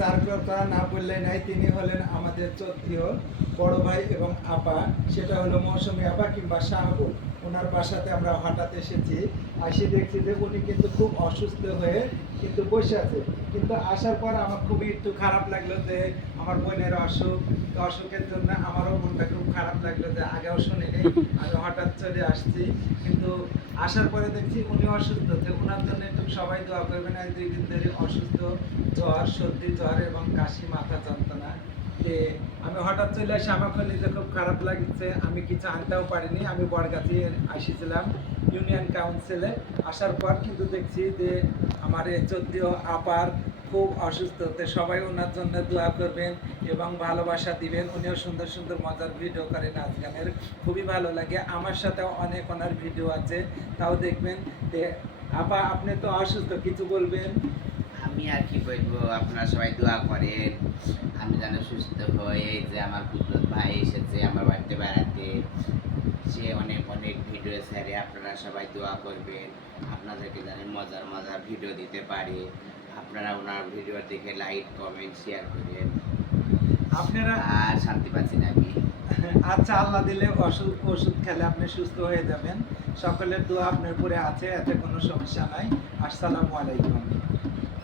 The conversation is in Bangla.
যার কথা না বললে নাই, তিনি হলেন আমাদের চৌধুরীয় বড় ভাই এবং আপা, সেটা হলো মৌসুমী আপা কিংবা শাহাবুল। ওনার বাসাতে আমরা হঠাৎ এসেছি, আসি দেখছি যে উনি কিন্তু খুব অসুস্থ হয়ে কিন্তু বসে আছে। কিন্তু আসার পর আমার খুবই একটু খারাপ লাগলো যে আমার বোনের অসুখের জন্য আমারও মনটা খুব খারাপ লাগলো যে আগেও শুনিনি, আমি হঠাৎ চলে আসছি। কিন্তু আসার পরে দেখছি উনি অসুস্থ, যে ওনার জন্য একটু সবাই দোয়া করবেন। আর 2 দিন ধরে অসুস্থ, জ্বর, সর্দি, জ্বর এবং কাশি, মাথা যন্ত্রণা। আমি হঠাৎ চলে আসি, আমাকে নিজে খুব খারাপ লাগছে। আমি কিছু আনতেও পারিনি। আমি বরগাছি আসিছিলাম ইউনিয়ন কাউন্সিলে। আসার পর কিন্তু দেখছি যে আমার এই চৌধুরী আপার খুব অসুস্থ, সবাই ওনার জন্য দোয়া করবেন এবং ভালোবাসা দিবেন। উনিও সুন্দর সুন্দর মজার ভিডিও করে, নাচ গানের, খুবই ভালো লাগে। আমার সাথেও অনেক ওনার ভিডিও আছে, তাও দেখবেন। আপা, আপনি তো অসুস্থ, কিছু বলবেন? আমি আর কি বলবো, আপনারা সবাই দোয়া করেন আমি যেন সুস্থ হই। এই যে আমার পুত্র ভাই এসেছে আমার বাড়িতে বেড়াতে, সে অনেক অনেক ভিডিও ছাড়ে। আপনারা সবাই দোয়া করবেন, আপনাদেরকে যেন মজার মজার ভিডিও দিতে পারে। আপনারা ওনার ভিডিও দেখে লাইক, কমেন্ট, শেয়ার করেন। আপনারা আর শান্তি পাচ্ছি না আমি। আচ্ছা, আল্লাহ দিলে ওষুধ খেলে আপনি সুস্থ হয়ে যাবেন। সকলের দোয়া আপনার উপরে আছে, এতে কোনো সমস্যা নাই। আসসালামু আলাইকুম।